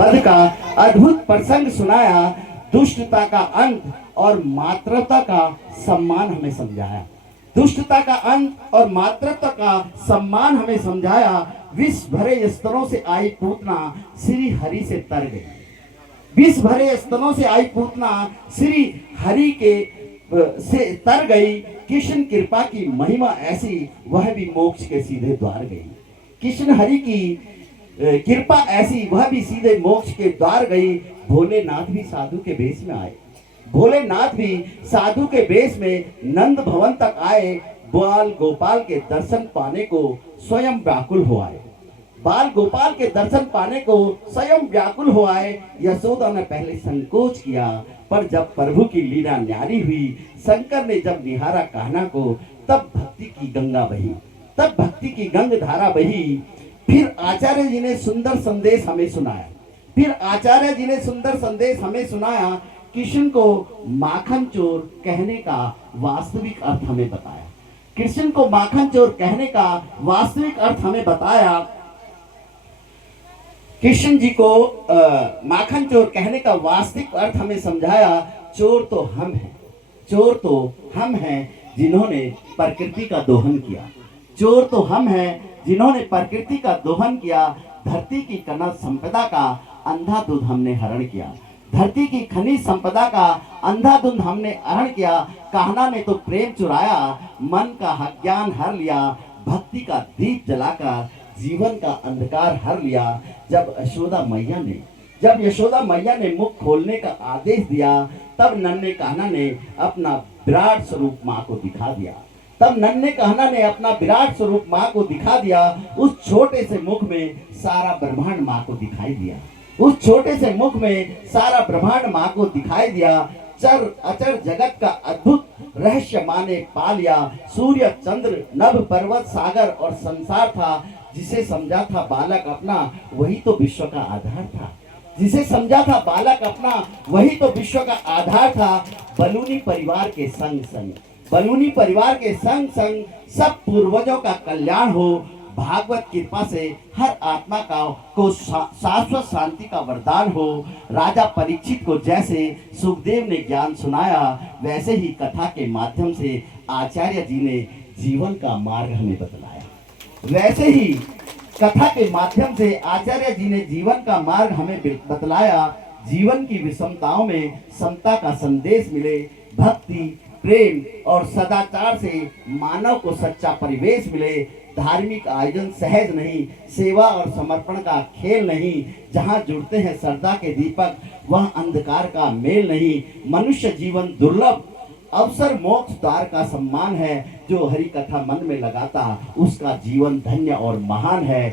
पद का अद्भुत प्रसंग सुनाया, दुष्टता का अंत और मात्रता का सम्मान हमें समझाया। दुष्टता का अंत और मात्रता का सम्मान हमें समझाया। विष भरे स्तनों से आई पूतना श्री हरि से तर गई। विष भरे स्तनों से आई पूतना श्री हरि के से तर गई। कृष्ण कृपा की महिमा ऐसी, वह भी मोक्ष के सीधे द्वार गई। कृष्ण हरि की कृपा ऐसी, वह भी सीधे मोक्ष के द्वार गई। भोलेनाथ भी साधु के वेश में आए। भोलेनाथ भी साधु के वेश में नंद भवन तक आए। बाल गोपाल के दर्शन पाने को स्वयं व्याकुल हो आए। बाल गोपाल के दर्शन पाने को स्वयं व्याकुल हो आए। यशोदा ने पहले संकोच किया, पर जब प्रभु की लीला न्यारी हुई, शंकर ने जब निहारा कान्हा को, तब भक्ति की गंगा बही, तब भक्ति की गंग धारा बही। फिर आचार्य जी ने सुंदर संदेश हमें सुनाया। फिर आचार्य जी ने सुंदर संदेश हमें सुनाया। कृष्ण को माखन चोर कहने का वास्तविक अर्थ हमें बताया। कृष्ण को माखन चोर कहने का वास्तविक अर्थ हमें बताया। कृष्ण जी को माखन चोर कहने का वास्तविक अर्थ हमें समझाया। चोर तो हम हैं, चोर तो हम हैं जिन्होंने प्रकृति का दोहन किया। चोर तो हम हैं जिन्होंने प्रकृति का दोहन किया। धरती की खनिज संपदा का अंधाधुंध हमने हरण किया। धरती की खनिज संपदा का अंधाधुंध हमने हरण किया। कान्हा ने तो प्रेम चुराया, मन का अज्ञान हर लिया। भक्ति का दीप जलाकर जीवन का अंधकार हर लिया। जब यशोदा मैया ने मुख खोलने का आदेश दिया, तब नन्हे कान्हा ने अपना विराट स्वरूप माँ को दिखा दिया। तब नन्हे कान्हा ने अपना विराट स्वरूप माँ को दिखा दिया। उस छोटे से मुख में सारा ब्रह्मांड माँ को दिखाई दिया। उस छोटे से मुख में सारा ब्रह्मांड माँ को दिखाई दिया। चर अचर जगत का अद्भुत रहस्य माँ ने पा लिया। सूर्य चंद्र नभ पर्वत सागर और संसार था। जिसे समझा था बालक अपना, वही तो विश्व का आधार था। जिसे समझा था बालक अपना, वही तो विश्व का आधार था। बलूनी परिवार के संग संग, बलूनी परिवार के संग संग सब पूर्वजों का कल्याण हो। भागवत कृपा से हर आत्मा को शाश्वत शांति का वरदान हो। राजा परीक्षित को जैसे सुखदेव ने ज्ञान सुनाया, वैसे ही कथा के माध्यम से आचार्य जी ने जीवन का मार्ग हमें बतलाया। वैसे ही कथा के माध्यम से आचार्य जी ने जीवन का मार्ग हमें बतलाया। जीवन की विषमताओं में समता का संदेश मिले। भक्ति प्रेम और सदाचार से मानव को सच्चा परिवेश मिले। धार्मिक आयोजन सहज नहीं, सेवा और समर्पण का खेल नहीं। जहाँ जुड़ते हैं श्रद्धा के दीपक, वह अंधकार का मेल नहीं। मनुष्य जीवन दुर्लभ अवसर मोक्ष द्वार का सम्मान है। जो हरि कथा मन में लगाता, उसका जीवन धन्य और महान है।